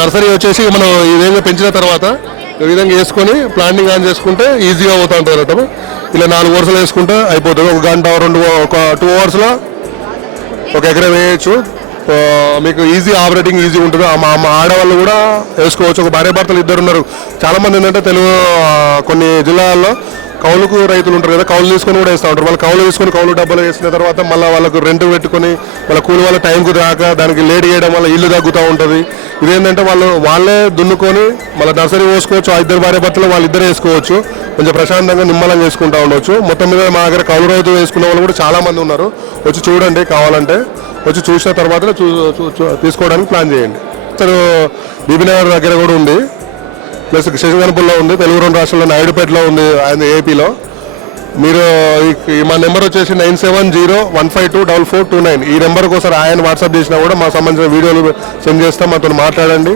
Nursery వచ్చేసి మనం ఈ విధంగా పెంచిన తర్వాత ఈ విధంగా వేసుకొని ప్లాంటింగ్ ఆన్ చేసుకుంటే ఈజీగా అవుతూ ఉంటుంది అన్నట్టు. ఇలా 4 వరుసలు వేసుకుంటే అయిపోతుంది. ఒక గంట ఒక 2 అవర్స్లో ఒక ఎకరం వేయచ్చు. మీకు ఈజీ ఆపరేటింగ్ ఈజీ ఉంటుంది. మా ఆడవాళ్ళు కూడా వేసుకోవచ్చు. ఒక భార్య భర్తలు ఇద్దరు ఉన్నారు. చాలామంది ఏంటంటే కొన్ని జిల్లాల్లో కౌలుకు రైతులు ఉంటారు కదా, కౌలు తీసుకొని కూడా వేస్తూ ఉంటారు. వాళ్ళు కౌలు తీసుకొని కౌలు డబ్బులు వేసిన తర్వాత మళ్ళీ వాళ్ళకు రెంట్ పెట్టుకొని వాళ్ళ కూలి వాళ్ళ టైంకు రాక దానికి లేట్ చేయడం వల్ల ఇల్లు తగ్గుతూ ఉంటుంది. ఇదేంటంటే వాళ్ళే దున్నుకొని మళ్ళీ నర్సరీ వేసుకోవచ్చు. ఆ ఇద్దరు భార్య భర్తలు వాళ్ళిద్దరు వేసుకోవచ్చు. కొంచెం ప్రశాంతంగా నిమ్మలంగా వేసుకుంటూ ఉండవచ్చు. మొత్తం మీద మా దగ్గర కౌలు రైతు వేసుకునే వాళ్ళు కూడా చాలామంది ఉన్నారు. వచ్చి చూడండి, కావాలంటే వచ్చి చూసిన తర్వాత తీసుకోవడానికి ప్లాన్ చేయండి. అసలు బీబీనగర్ దగ్గర కూడా ఉంది, ప్లస్ శశిగణపూర్లో ఉంది, తెలుగు 2 రాష్ట్రాల్లో నాయుడుపేటలో ఉంది, ఆయన ఏపీలో. మీరు మా నెంబర్ వచ్చేసి 9701524429. ఈ నెంబర్కి ఒకసారి ఆయన వాట్సాప్ చేసినా కూడా మాకు సంబంధించిన వీడియోలు సెండ్ చేస్తాం, మాతో మాట్లాడండి.